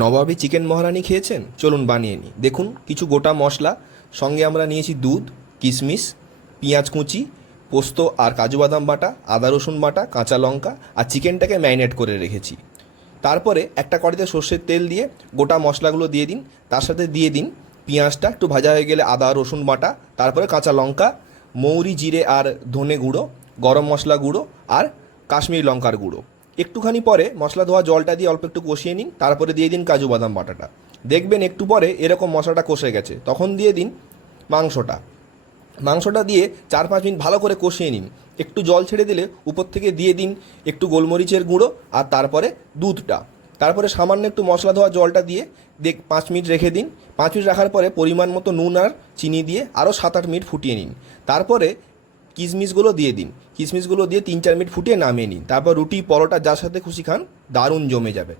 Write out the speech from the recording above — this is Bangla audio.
নবাবী চিকেন মহারানি খেয়েছেন? চলুন বানিয়ে নিই। দেখুন, কিছু গোটা মশলা, সঙ্গে আমরা নিয়েছি দুধ, কিশমিশ, পেঁয়াজ কুচি, পোস্ত আর কাজু বাদাম বাটা, আদা রসুন বাটা, কাঁচা লঙ্কা আর চিকেনটাকে ম্যারিনেট করে রেখেছি। তারপরে একটা কড়াইতে সর্ষের তেল দিয়ে গোটা মশলাগুলো দিয়ে দিন। তার সাথে দিয়ে দিন পেঁয়াজটা একটু ভাজা হয়ে গেলে আদা রসুন বাটা, তারপরে কাঁচা লঙ্কা, মৌরি, জিরে আর ধনে গুঁড়ো, গরম মশলা গুঁড়ো আর কাশ্মীরি লঙ্কার গুঁড়ো। একটুখানি পরে মশলা ধোয়া জলটা দিয়ে অল্প একটু কষিয়ে নিন। তারপরে দিয়ে দিন কাজু বাদাম বাটাটা। দেখবেন একটু পরে এরকম মশলাটা কষে গেছে, তখন দিয়ে দিন মাংসটা দিয়ে 4-5 মিনিট ভালো করে কষিয়ে নিন। একটু জল ছেড়ে দিলে উপর থেকে দিয়ে দিন একটু গোলমরিচের গুঁড়ো আর তারপরে দুধটা। তারপরে সামান্য একটু মশলা ধোয়া জলটা দিয়ে 5 মিনিট রেখে দিন। 5 মিনিট রাখার পরে পরিমাণ মতো নুন আর চিনি দিয়ে আরও 7-8 মিনিট ফুটিয়ে নিন। তারপরে কিশমিশগুলো দিয়ে দিন। কিশমিশগুলো দিয়ে 3-4 মিনিট ফুটিয়ে নামিয়ে নিন। তারপর রুটি, পরোটা যার সাথে খুশি খান, দারুণ জমে যাবে।